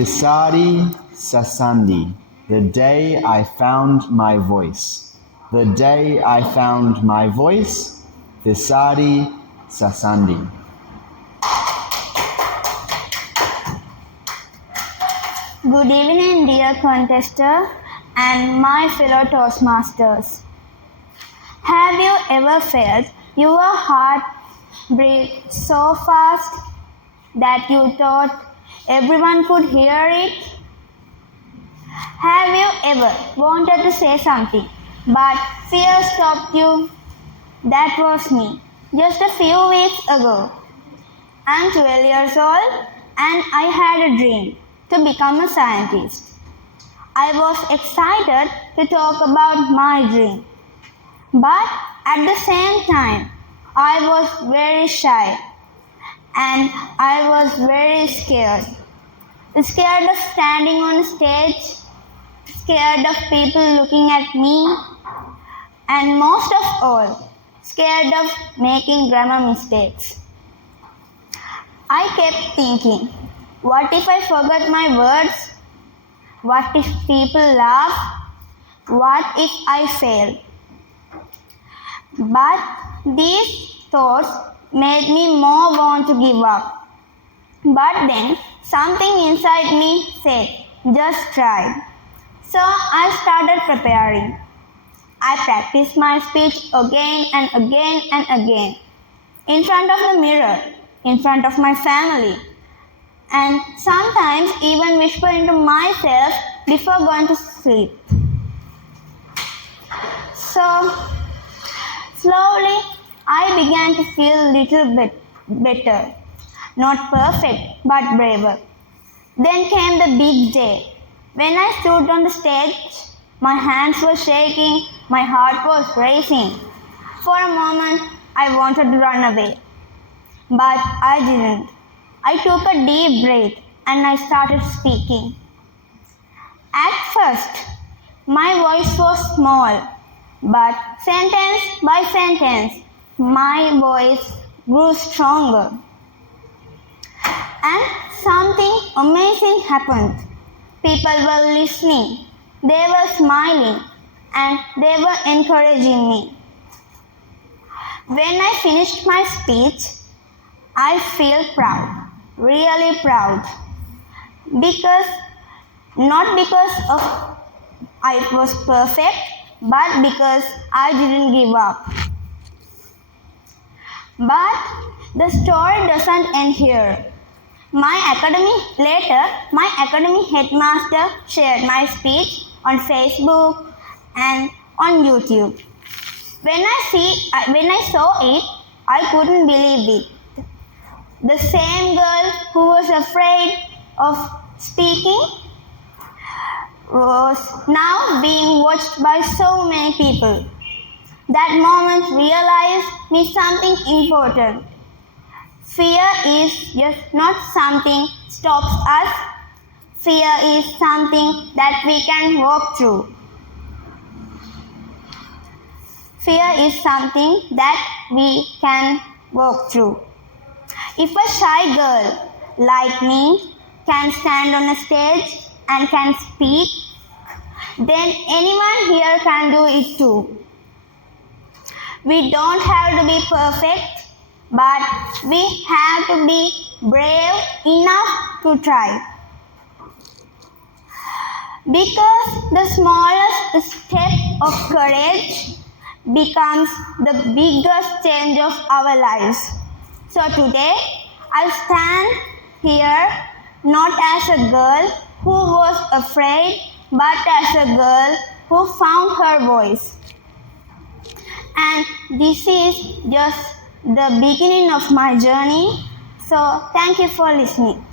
Thisadi Sasandi, the day I found my voice. The day I found my voice, Thisadi Sasandi. Good evening, dear contester and my fellow Toastmasters. Have you ever felt your heart beat so fast that you thought everyone could hear it? Have you ever wanted to say something but fear stopped you? That was me just a few weeks ago. I'm 12 years old and I had a dream to become a scientist. I was excited to talk about my dream. But at the same time, I was very shy and I was very scared. Scared of standing on stage, scared of people looking at me, and most of all, scared of making grammar mistakes. I kept thinking, what if I forget my words? What if people laugh? What if I fail? But these thoughts made me more want to give up. But then something inside me said, just try. So I started preparing. I practiced my speech again and again and again. In front of the mirror, in front of my family, and sometimes even whisper into myself before going to sleep. So slowly I began to feel a little bit better. Not perfect, but braver. Then came the big day. When I stood on the stage, my hands were shaking, my heart was racing. For a moment, I wanted to run away. But I didn't. I took a deep breath and I started speaking. At first, my voice was small, but sentence by sentence, my voice grew stronger. And something amazing happened. People were listening, they were smiling, and they were encouraging me. When I finished my speech, I feel proud, really proud. Not because of I was perfect, but because I didn't give up. But the story doesn't end here. My academy headmaster shared my speech on Facebook and on YouTube. When I saw it, I couldn't believe it. The same girl who was afraid of speaking was now being watched by so many people. That moment realized me something important. Fear is just not something stops us. Fear is something that we can walk through. Fear is something that we can walk through. If a shy girl like me can stand on a stage and can speak, then anyone here can do it too. We don't have to be perfect, but we have to be brave enough to try. Because the smallest step of courage becomes the biggest change of our lives. So today, I stand here not as a girl who was afraid, but as a girl who found her voice. And this is just the beginning of my journey. So thank you for listening.